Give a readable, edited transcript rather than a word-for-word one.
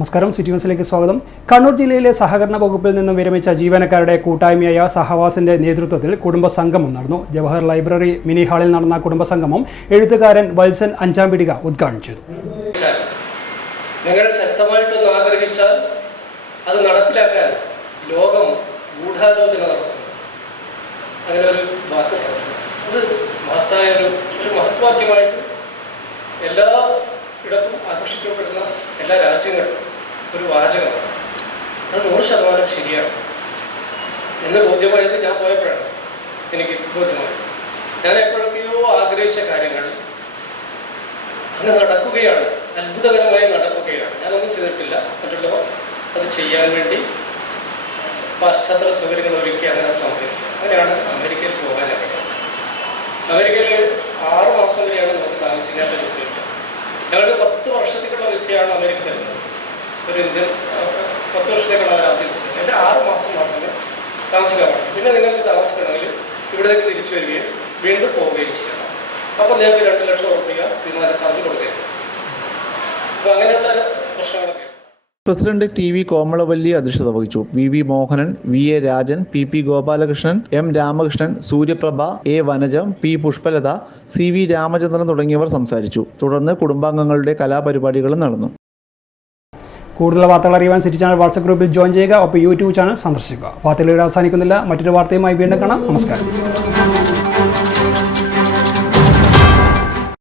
നമസ്കാരം, സിറ്റി ന്യൂസിലേക്ക് സ്വാഗതം. കണ്ണൂർ ജില്ലയിലെ സഹകരണ വകുപ്പിൽ നിന്നും വിരമിച്ച ജീവനക്കാരുടെ കൂട്ടായ്മയായ സഹവാസിന്റെ നേതൃത്വത്തിൽ കുടുംബസംഗമം നടന്നു. ജവഹർ ലൈബ്രറി മിനി ഹാളിൽ നടന്ന കുടുംബസംഗമം എഴുത്തുകാരൻ വത്സൻ അഞ്ചാംപിടിക ഉദ്ഘാടനം ചെയ്തു. നിങ്ങൾ ശക്തമായിട്ടൊന്ന് ആഗ്രഹിച്ചാൽ അത് നടപ്പിലാക്കാൻ ലോകം ഗൂഢാലോചന നടത്തും. അങ്ങനെ ഒരു വാക്ക് അത് മഹത്തായ ഒരു മഹത്വാക്യമായിട്ട് എല്ലാ ഇടത്തും ആഘോഷിക്കപ്പെടുന്ന എല്ലാ രാജ്യങ്ങളും ഒരു വാചകമാണ്. അത് 100% ശരിയാണ് എന്ന് ബോധ്യമായത് ഞാൻ പോയപ്പോഴാണ് എനിക്ക് ബോധ്യമായത്. ഞാൻ എപ്പോഴൊക്കെയോ ആഗ്രഹിച്ച കാര്യങ്ങൾ അങ്ങ് നടക്കുകയാണ്, അത്ഭുതകരമായി നടക്കുകയാണ്. ഞാനൊന്നും ചെയ്തിട്ടില്ല, മറ്റുള്ളവർ അത് ചെയ്യാൻ വേണ്ടി പാശ്ചാത്യ സൗകര്യങ്ങൾ ഒരുക്കി അങ്ങനെ സംഭവിക്കും. അങ്ങനെയാണ് അമേരിക്കയിൽ പോകാനായിട്ട്. അമേരിക്കയിൽ 6 മാസം വരെയാണ് നമുക്ക് താമസിക്കാത്ത വിസ. ഞങ്ങൾക്ക് 10 വർഷത്തേക്കുള്ള വിസയാണ് അമേരിക്ക തരുന്നത്. ഒരു ഇന്ത്യൻ 10 വർഷത്തേക്കുള്ള ഒരു ആദ്യ വിസ. എൻ്റെ 6 മാസം മാത്രമേ താമസിക്കാൻ പാടുള്ളൂ. പിന്നെ നിങ്ങൾക്ക് താമസിക്കണമെങ്കിൽ ഇവിടേക്ക് തിരിച്ചു വരികയും വീണ്ടും പോവുകയും ചെയ്യണം. അപ്പോൾ നിങ്ങൾക്ക് 2 ലക്ഷം രൂപ വിമാന ചാർജ് കൊടുക്കുകയും. അപ്പോൾ അങ്ങനെയുള്ള പ്രശ്നങ്ങളൊക്കെ. President TV. കോമളവല്ലി അധ്യക്ഷത വഹിച്ചു. V. Mohanan, V A. Rajan, P. Gopalakrishnan, M. Ramakrishnan, Suryaprabha, A. Vanajam, P. Pushpalatha, C. Ramachandran തുടങ്ങിയവർ സംസാരിച്ചു. തുടർന്ന് കുടുംബാംഗങ്ങളുടെ കലാപരിപാടികളും നടന്നു. കൂടുതൽ വാർത്തകൾ അറിയുവാൻ സിറ്റി ചാനൽ വാട്സ്ആപ്പ് ഗ്രൂപ്പിൽ ജോയിൻ ചെയ്യുക. ഒപ്പം യൂട്യൂബ് ചാനൽ സന്ദർശിക്കുക. വാർത്തകൾ അവസാനിക്കുന്നില്ല. മറ്റൊരു വാർത്തയുമായി വീണ്ടും കാണാം. നമസ്കാരം.